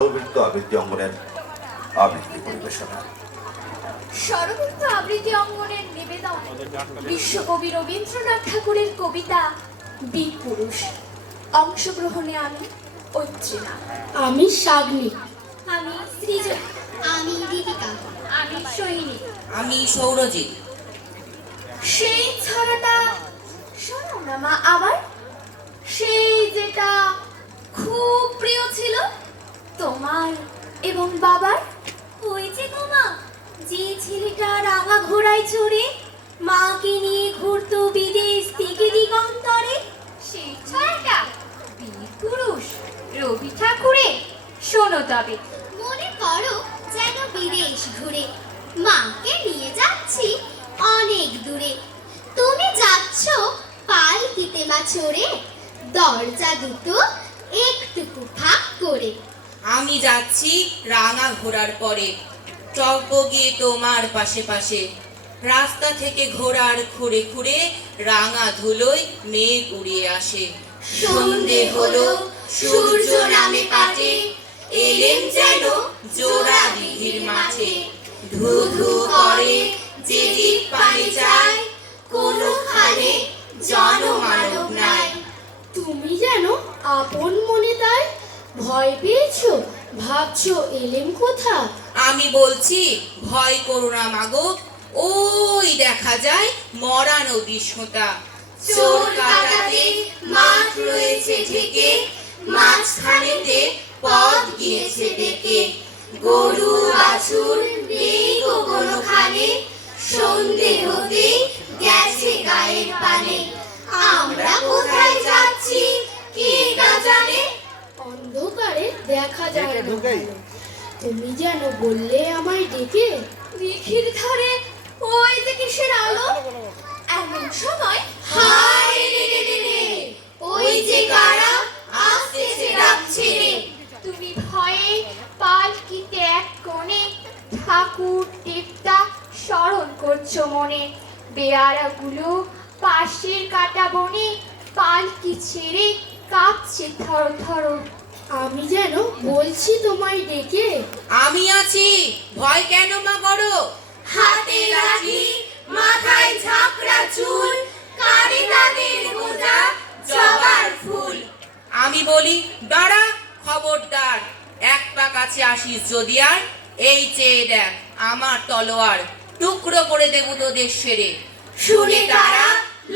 স্বরবৃত্ত আবৃত্তি অঙ্গনের আবৃত্তি পরিবেশনা। স্বরবৃত্ত আবৃত্তি অঙ্গনের নিবেদন বিশ্বকবি রবীন্দ্রনাথ ঠাকুরের কবিতা বীর পুরুষ। অংশগ্রহণে আমি ঐত্রিনা, আমি শাগ্নি, আমি সৃজন, আমি দীপিকা, আমি সৈনী। আমি সৌরজিৎ। সেই ছড়াটা শোনাও না মা আবার, সেই যেটা খুব প্রিয় ছিল তোমার এবং বাবার। ওই যে গো মা, যে ছেলেটা রাঙা ঘোড়ায় চড়ে মাকে নিয়ে ঘুরতো বিদেশ থেকে দিগন্তরে, সেই ছড়াটা বীর পুরুষ রবি ঠাকুরের। শোনো তবে, মনে করো যেন বিদেশ ঘুরে মাকে নিয়ে যাচ্ছি অনেক দূরে। তুমি যাচ্ছ পালকিতে মা চড়ে, দরজা দুটো একটুকু ফাঁক করে। আমি যাচ্ছি রাঙা ঘোড়ার পরে, চলব গিয়ে তোমার পাশে পাশে। রাস্তা থেকে ঘোড়ার খুঁড়ে খুঁড়ে রাঙা ধুলোয় মেঘ উড়িয়ে আসে। সন্ধে হলো, সূর্য নামে পাটে, এলেন যেন জোড়া দিঘির মাঠে। ধু ধু করে যে জিভ পানে যায়, কোনো খালে জনমানব নাই। তুমি যেন আপন মনে তাই ভয় পেয়েছো, ভাবছো এলেম কোথা। আমি বলছি ভয় করো না মাগো, ওই দেখা যায় মরা নদীর সোঁতা। চোর কাটাতে মাঠ রয়েছে ঢেকে, মাঝখানেতে পথ গিয়েছে ডেকে। গরু বাছুর নেই গো কোনোখানে, সন্ধে হতে গেছে গায়ের পানে। আমরা কোথায় যাচ্ছি কে না জানে, অন্ধকারে দেখা যায় না ভালো। তুমি যেন বললে আমায় ডেকে, দিঘির ধারে ওই যে কিসের আলো। এমন সময় হায় রে রে রে রে, ওই যে কারা আসতেছে ডাকছে রে। তুমি ভয়ে পালকিতে এক কোণে ঠাকুর দেবতা স্মরণ করছো মনে। বেয়ারাগুলো পাশের কাটা বনে পালকি ছেড়ে কাঁপছে থর থর। আমি যেন বলছি তোমায় ডেকে, আমি আছি, ভয় কেন মা করো। হাতে লাঠি, মাথায় ঝাঁকড়া চুল, কানে তাদের গোজা জবার ফুল। আমি বলি দাঁড়া, খবরদার, এক পা কাছে আসিস যদি আর, এই চেয়ে দেখ আমার তলোয়ার, টুকরো করে দেবো তোদের সেরে। শুনে তারা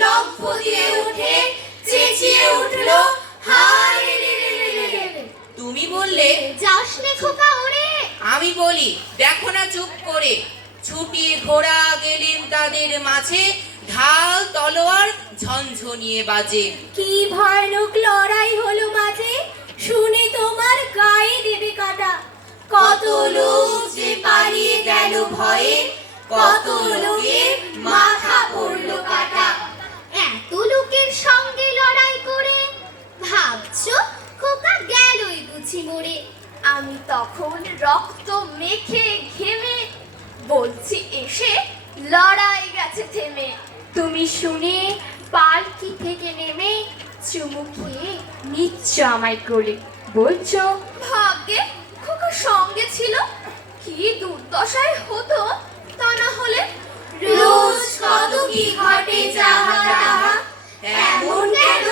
লম্ফ দিয়ে উঠে চেঁচিয়ে উঠলো, হায় রে রে রে রে রে। তুমি বললে যাস নে খোকা ওরে, আমি বলি দেখো না চুপ করে। ছুটিয়ে ঘোড়া গেলেন তাদের মাঝে, ঢাল তলোয়ার ঝনঝনিয়ে বাজে। কি ভয়ানক লড়াই হলো মাঝে, শুনে তোমার গায়ে দেবে কাটা। কত লোক যে পালিয়ে গেল ভয়ে, কত লোকের মাথা পড়লো কাটা। এত লোকের সঙ্গে লড়াই করে ভাবছো খোকা গেলই বুঝি মরে। আমি তখন রক্ত মেখে ঘেমে বলছি এসে, লড়াই গেছে থেমে। তুমি শুনে পালকি থেকে নেমে চুমু খেয়ে নিচ্ছ আমায় কোলে, বলছো ভাগ্যে খোকা সঙ্গে ছিল, কি দুর্দশায় হতো তা না হলে। রোজ কত কি ঘটে যাহা তাহা, এমন কেন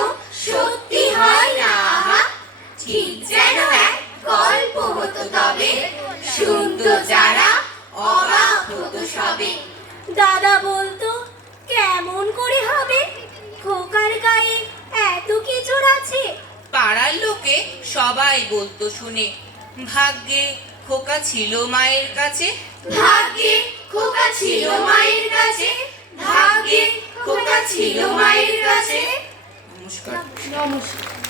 সত্যি হয় না আহা। ঠিক যেন এক গল্প হতো তবে, শুনতো যারা অবাক হতো সবে। দাদা বলতো কেমন করে হবে, খোকার গায়ে এত কিছুর আছে। পাড়ার লোকে সবাই বলতো শুনে, ভাগ্যে খোকা ছিল মায়ের কাছে। ভাগ্যে খোকা ছিল মায়ের কাছে, ভাগ্যে খোকা ছিল মায়ের কাছে। নমস্কার। নমস্কার।